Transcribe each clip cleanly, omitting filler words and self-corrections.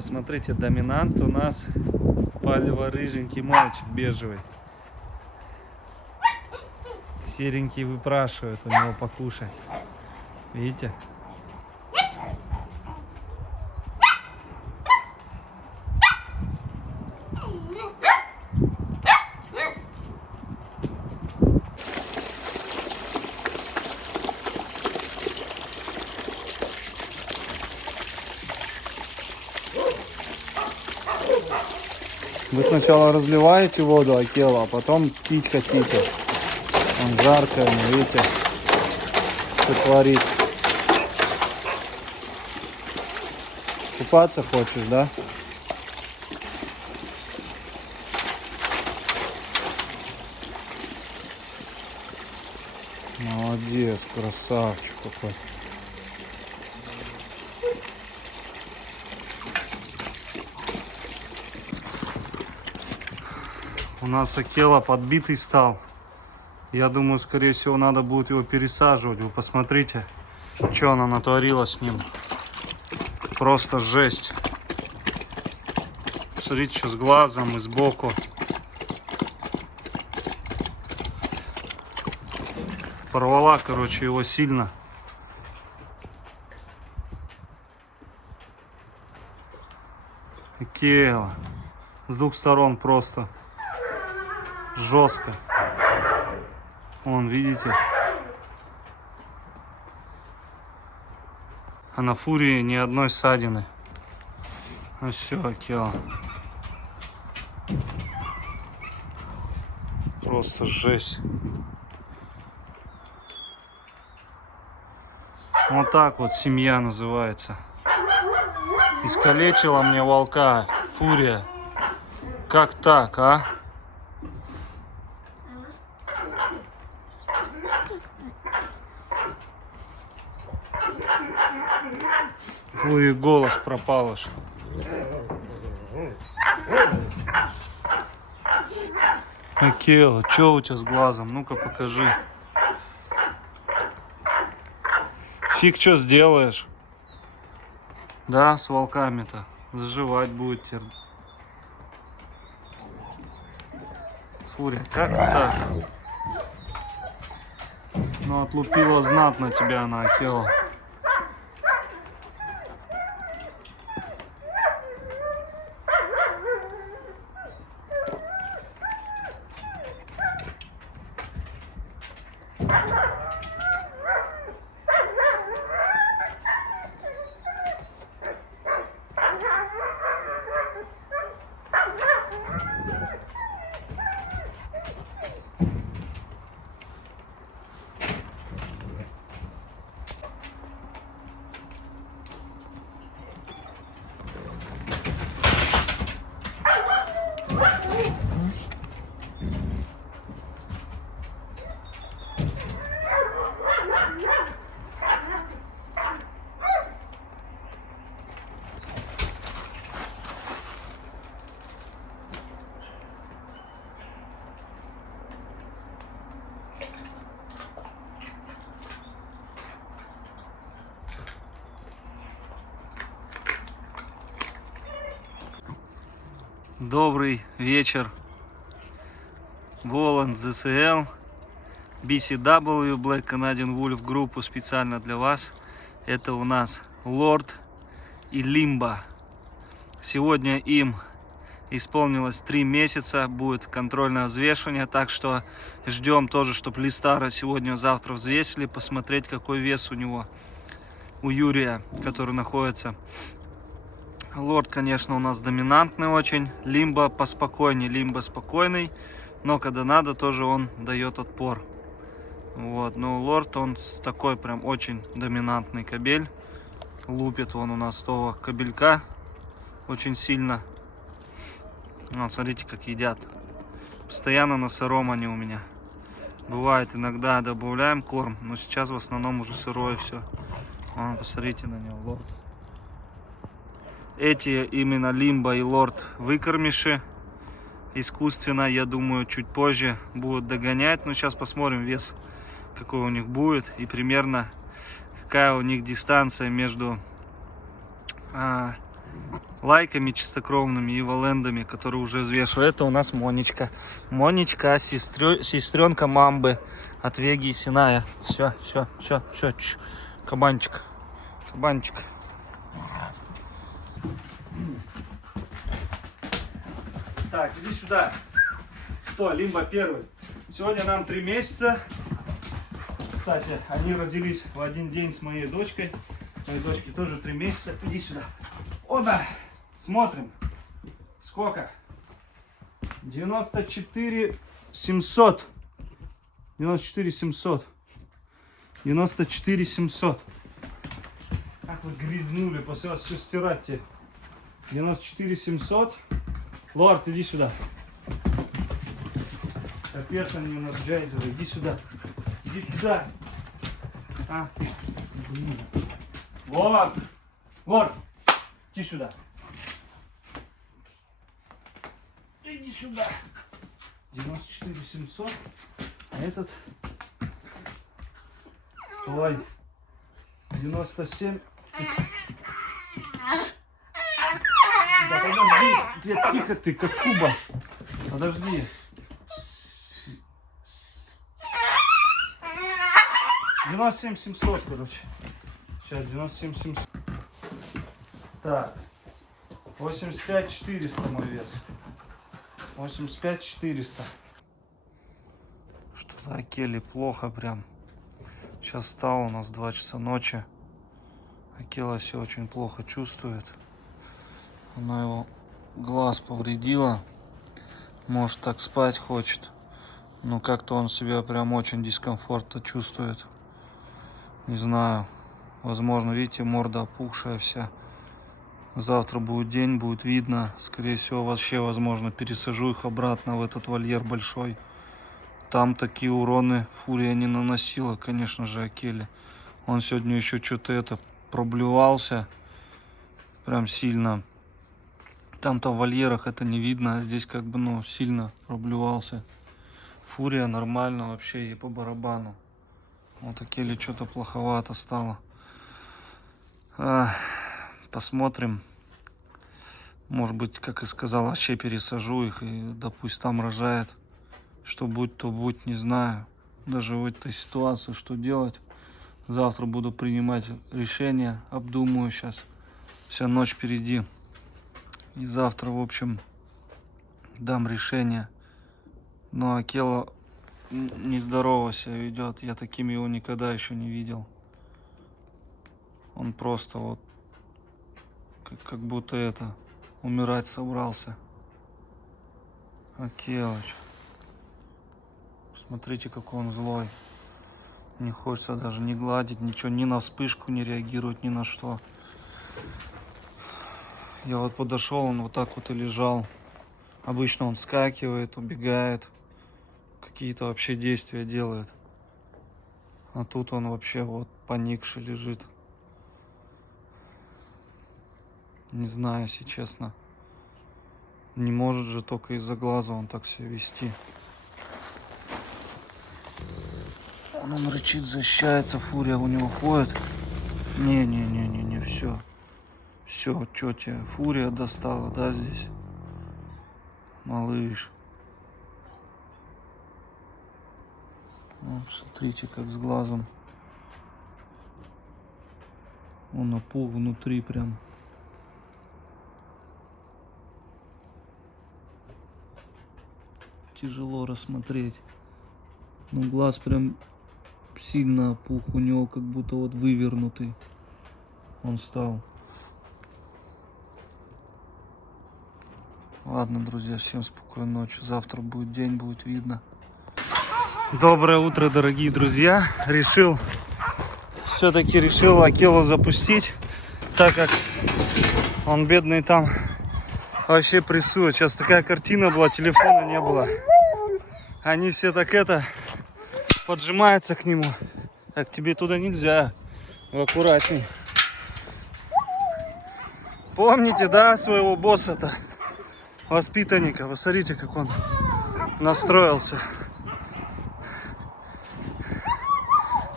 Посмотрите, доминант у нас палево-рыженький мальчик бежевый. Серенький выпрашивает у него покушать. Видите? Вы сначала разливаете воду Акела, а потом пить хотите. Он жарко, видите, что творит. Купаться хочешь, да? Молодец, красавчик какой. У нас Акела подбитый стал. Я думаю, скорее всего, надо будет его пересаживать. Вы посмотрите, что она натворила с ним. Просто жесть. Смотрите, что с глазом и сбоку. Порвала, короче, его сильно. Акела. С двух сторон просто жестко. Вон, видите? А на фурии ни одной ссадины. Ну все, Акела. Просто жесть. Вот так вот семья называется. Искалечила мне волка фурия. Как так, а? Фурии голос пропал аж. Акела, что у тебя с глазом? Ну-ка покажи. Фиг что сделаешь. Да, с волками-то. Заживать будет теперь. Фурия, как так? Ну, отлупила знатно тебя она, Акела. Добрый вечер. Волан ZCL, BCW, Black Canadian Wolf группу специально для вас. Это у нас Лорд и Лимба. Сегодня им исполнилось 3 месяца, будет контрольное взвешивание, так что ждем тоже, чтобы Листара сегодня-завтра взвесили, посмотреть, какой вес у него, у Юрия, который находится. Лорд, конечно, у нас доминантный очень, Лимба поспокойнее, Лимба спокойный, но когда надо, тоже он дает отпор. Вот, но Лорд, он такой прям очень доминантный кобель, лупит он у нас того кобелька очень сильно. Вот, смотрите, как едят, постоянно на сыром они у меня. Бывает, иногда добавляем корм, но сейчас в основном уже сырое все. Вон, посмотрите на него, Лорд. Эти именно Лимба и Лорд выкормиши. Искусственно, я думаю, чуть позже будут догонять. Но сейчас посмотрим вес, какой у них будет. И примерно какая у них дистанция между лайками чистокровными и валендами, которые уже взвешиваю. Это у нас Монечка. Монечка, сестренка Мамбы от Веги и Синая. Все. Кабанчик. Так, иди сюда. Что, Лимба первый. Сегодня нам 3 месяца. Кстати, они родились в один день с моей дочкой. Моей дочке тоже 3 месяца. Иди сюда. Оба! Смотрим. Сколько? 94 700. 94 700. 94 700. Как вы грязнули, после вас все стирать тебе. 94 700. Лорд, иди сюда. Капец, они у нас джайзовые. Иди сюда. Иди сюда. Ах ты. Лорд. Лорд. Иди сюда. Иди сюда. 94 700. А этот. Стой. 97. Да подожди. Тихо ты, как Куба. Подожди. 97 700, короче. Сейчас, 97 700. Так. 85 400 мой вес. 85 400. Что-то Акеле плохо прям. Сейчас встал, у нас 2 часа ночи. Акела себя очень плохо чувствует. Она его глаз повредила. Может, так спать хочет. Но как-то он себя прям очень дискомфортно чувствует. Не знаю. Возможно, видите, морда опухшая вся. Завтра будет день, будет видно. Скорее всего, вообще, возможно, пересажу их обратно в этот вольер большой. Там такие уроны фурия не наносила, конечно же, Акеле. Он сегодня еще что-то проблевался. Прям сильно. Там-то в вольерах это не видно, а здесь как бы, ну, сильно проблевался. Фурия нормально вообще, ей по барабану. Вот Акеле что-то плоховато стало. Посмотрим. Может быть, как и сказал, вообще пересажу их и, да пусть там рожает. Что будет, то будет, не знаю. Даже в этой ситуации, что делать. Завтра буду принимать решение. Обдумаю сейчас. Вся ночь впереди. И завтра, в общем, дам решение. Но Акела нездорово себя ведет. Я таким его никогда еще не видел. Он просто вот как будто умирать собрался. Акелыч. Смотрите, какой он злой. Не хочется даже не гладить, ничего, ни на вспышку не реагирует, ни на что. Я вот подошел, он вот так вот и лежал. Обычно он вскакивает, убегает. Какие-то вообще действия делает. А тут он вообще вот поникший лежит. Не знаю, если честно. Не может же только из-за глаза он так себя вести. Он рычит, защищается, фурия у него ходит. Не, все. Все, что тебе, фурия достала, да, здесь? Малыш. Вот, смотрите, как с глазом. Он опух внутри прям. Тяжело рассмотреть. Но глаз прям сильно опух, у него как будто вот вывернутый он стал. Ладно, друзья, всем спокойной ночи. Завтра будет день, будет видно. Доброе утро, дорогие друзья. Все-таки решил Акелу запустить, так как он бедный там вообще прессует. Сейчас такая картина была, телефона не было. Они все так поджимаются к нему. Так, тебе туда нельзя. Аккуратней. Помните, да, своего босса-то? Воспитанника. Посмотрите, как он настроился.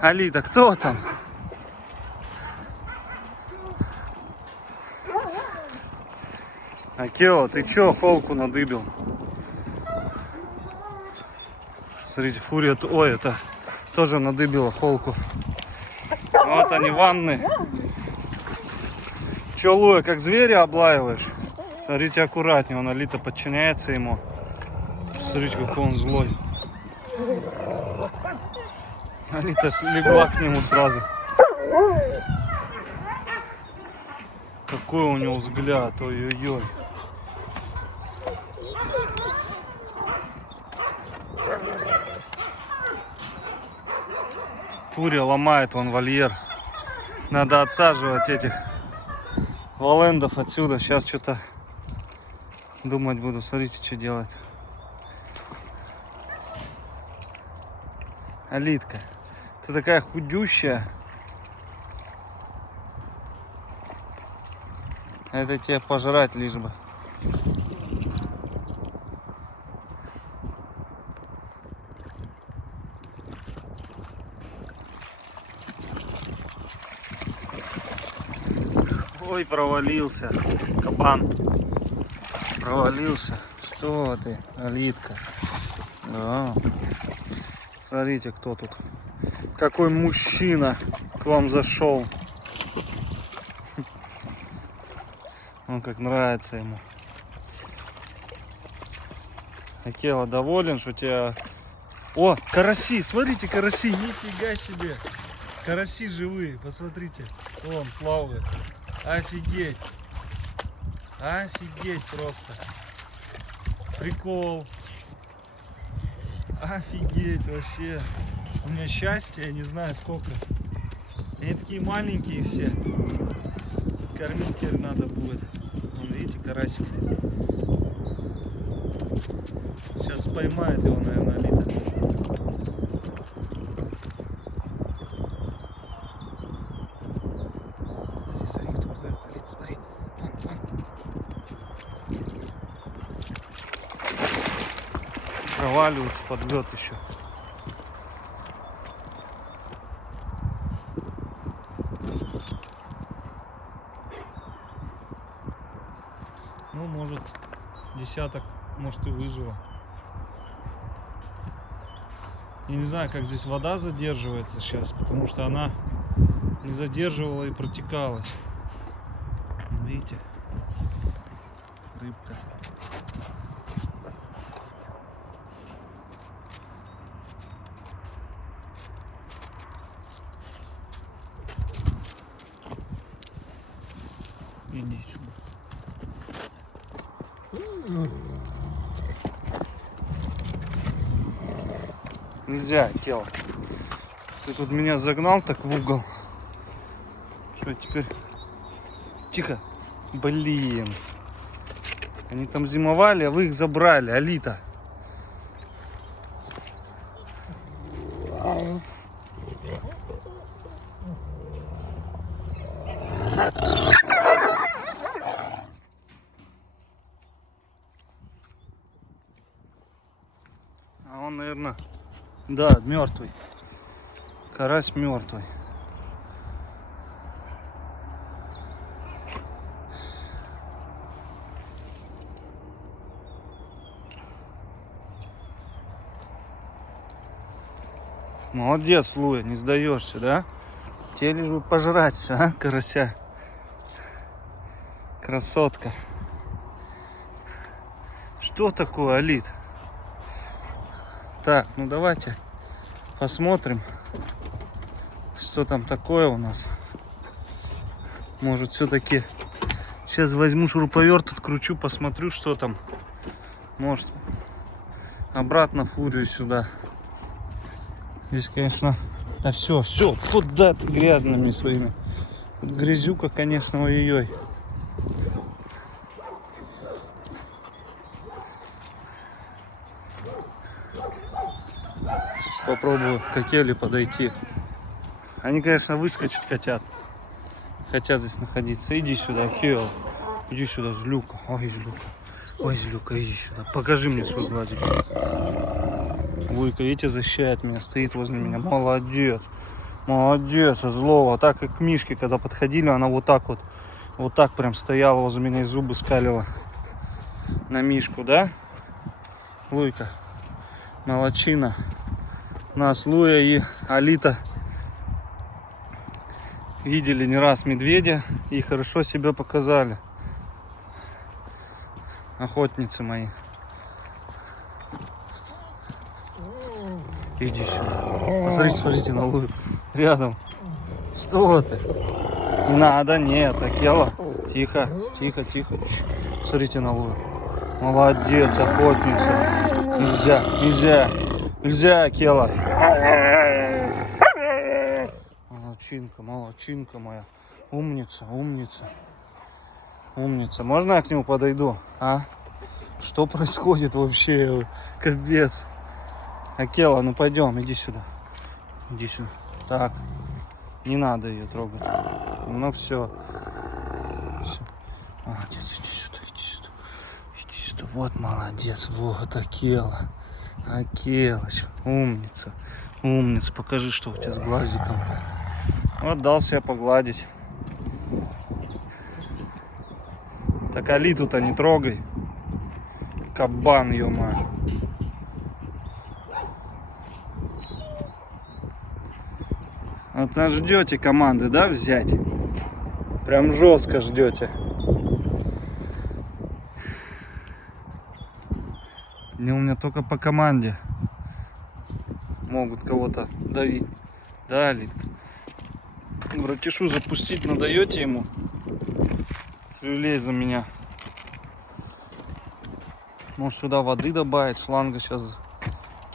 Алида, кто там? Акео, ты чё холку надыбил? Смотрите, фурия, ой, это тоже надыбила холку. Вот они, ванны. Чё, Луя, как зверя облаиваешь? Смотрите, аккуратнее, он Алита подчиняется ему. Смотрите, какой он злой. Алита легла к нему сразу. Какой у него взгляд, ой-ой-ой. Фурия ломает вон вольер. Надо отсаживать этих валендов отсюда. Сейчас что-то думать буду. Смотрите, что делать. Алитка, ты такая худющая. Это тебе пожрать лишь бы. Ой, провалился. Кабан. Провалился. Что ты, Алитка? Да. Смотрите, кто тут. Какой мужчина к вам зашел. Он как нравится ему. Акела доволен, что тебя... О, караси, смотрите, караси, нифига себе. Караси живые, посмотрите. Вон плавает. Офигеть. Офигеть просто. Прикол. Офигеть вообще. У меня счастье, я не знаю сколько. Они такие маленькие все. Кормить теперь надо будет. Вон, видите, карасик. Сейчас поймает его, наверное, Алита. Смотри, кто плывет, Алита, смотри. Вон. Проваливается под лед еще. Ну, может, десяток, может, и выжило. Я не знаю, как здесь вода задерживается сейчас, потому что она не задерживала и протекалась. Видите? Рыбка. Иди сюда. Нельзя, тело. Ты тут меня загнал так в угол. Что теперь? Тихо. Блин. Они там зимовали, а вы их забрали, Алита. А он, наверное, да, мертвый. Карась мертвый. Молодец, Луя, не сдаешься, да? Тебе лишь бы пожрать все, а, карася. Красотка. Что такое, Алит? Так, ну давайте посмотрим, что там такое у нас. Может, все-таки сейчас возьму шуруповерт, откручу, посмотрю, что там. Может, обратно фурию сюда. Здесь, конечно, да все, куда ты грязными своими. Тут грязюка, конечно, ой-ой-ой. Сейчас попробую к Акеле подойти. Они, конечно, выскочить хотят. Хотят здесь находиться. Иди сюда, Акел. Иди сюда, злюка. Ой, злюка. Ой, злюка, иди сюда. Покажи мне свой глазик. Луйка, видите, защищает меня, стоит возле меня. Молодец. Молодец, злого. Так как к Мишке, когда подходили, она вот так прям стояла возле меня и зубы скалила. на Мишку, да? Луйка, молодчина. У нас Луя и Алита видели не раз медведя и хорошо себя показали. Охотницы мои. Иди сюда. Посмотрите, смотрите на Лую. Рядом. Что ты? Не надо, нет, Акела. Тихо, тихо, тихо. Смотрите на Лую. Молодец, охотница. Нельзя, нельзя, нельзя, Акела. Молодчинка, молодчинка моя. Умница, умница. Умница. Можно я к нему подойду? А? Что происходит вообще? Капец. Акела, ну пойдем, иди сюда. Иди сюда. Так. Не надо ее трогать. Ну все. Молодец, иди сюда, иди сюда. Иди сюда. Вот молодец. Вот Акела. Акела. Умница. Умница. Покажи, что у тебя с глазиком. Вот дал себя погладить. Так Алиту-то не трогай. Кабан, ё-моё. Вот ждете команды, да, взять? Прям жестко ждете. Не, у меня только по команде могут кого-то давить. Да, Алитка? Братишу запустить надаете ему? Люлей за меня. Может сюда воды добавить, шланга сейчас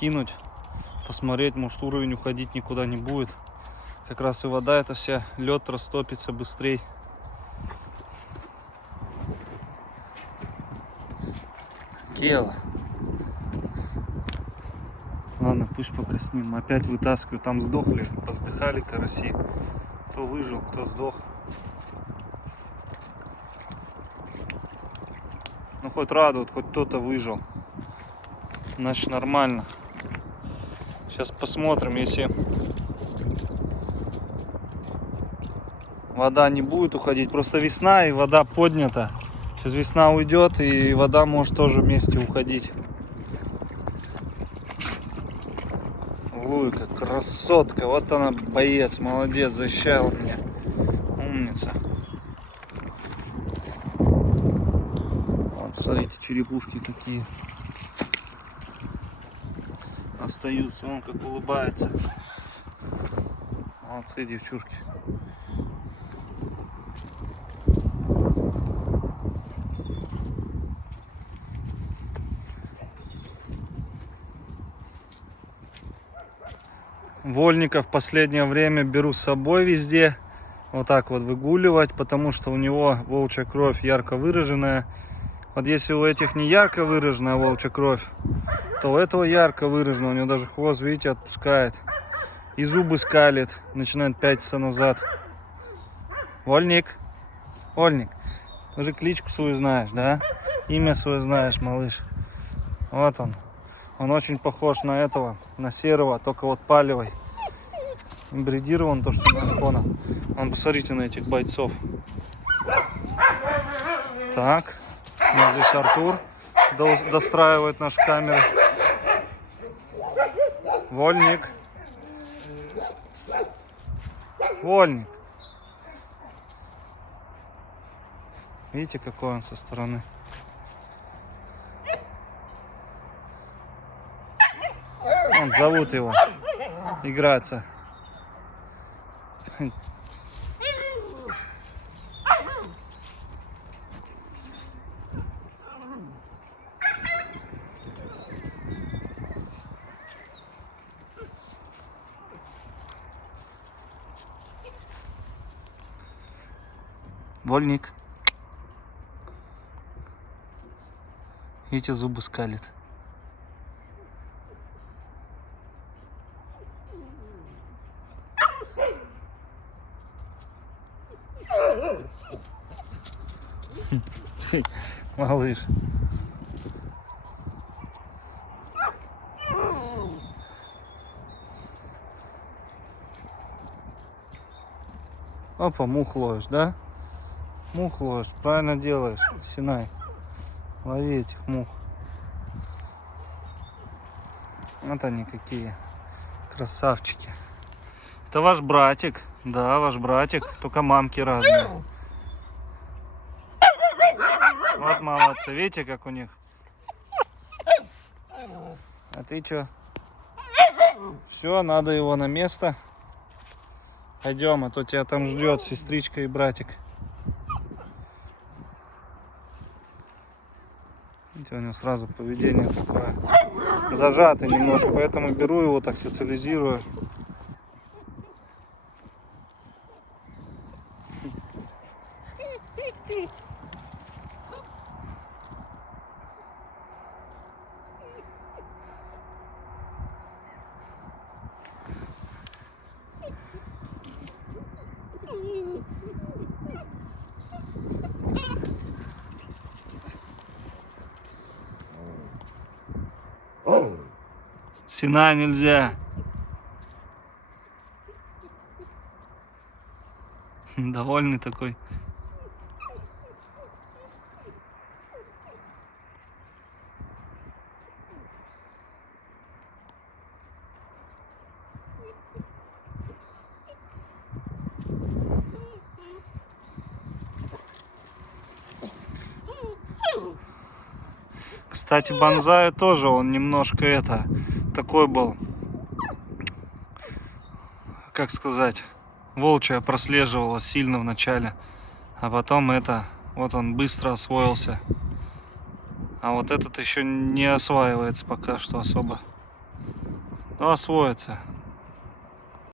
кинуть, посмотреть, может уровень уходить никуда не будет. Как раз и вода эта вся, лед растопится быстрее. Акела. Ладно, пусть пока с ним. Опять вытаскиваю. Там сдохли, поздыхали караси. Кто выжил, кто сдох. Ну хоть радует, хоть кто-то выжил. Значит нормально. Сейчас посмотрим, если вода не будет уходить. Просто весна и вода поднята. Сейчас весна уйдет и вода может тоже вместе уходить. Луйка, красотка. Вот она, боец, молодец, защищал меня. Умница. Вот, смотрите, черепушки какие остаются. Он как улыбается. Молодцы, девчушки. Вольника в последнее время беру с собой везде. Вот так вот выгуливать, потому что у него волчья кровь ярко выраженная. Вот если у этих не ярко выраженная волчья кровь, то у этого ярко выражена. У него даже хвост, видите, отпускает. И зубы скалит, начинает пятиться назад. Вольник, Вольник, ты же кличку свою знаешь, да? Имя свое знаешь, малыш. Вот он. Он очень похож на этого, на серого, только вот палевый. Бридирован, то, что на дракона. Вон, посмотрите на этих бойцов. Так, у нас здесь Артур достраивает наши камеры. Вольник. Вольник. Видите, какой он со стороны? Он зовут его играться. Вольник. Видите, зубы скалит. Малыш. Опа, мух ловишь, да? Мух ловишь, правильно делаешь, Синай. Лови этих мух. Вот они какие. Красавчики. Это ваш братик. Да, ваш братик. Только мамки разные. Вот молодцы. Видите, как у них? А ты чё? Все, надо его на место. Пойдем, а то тебя там ждет сестричка и братик. Видите, у него сразу поведение такое зажатое немножко, поэтому беру его, так социализирую. Сена нельзя. Довольный такой. Кстати, Бонзай тоже, он немножко такой был, как сказать, волчья прослеживалась сильно в начале, а потом вот он быстро освоился. А вот этот еще не осваивается пока что особо. Но освоится.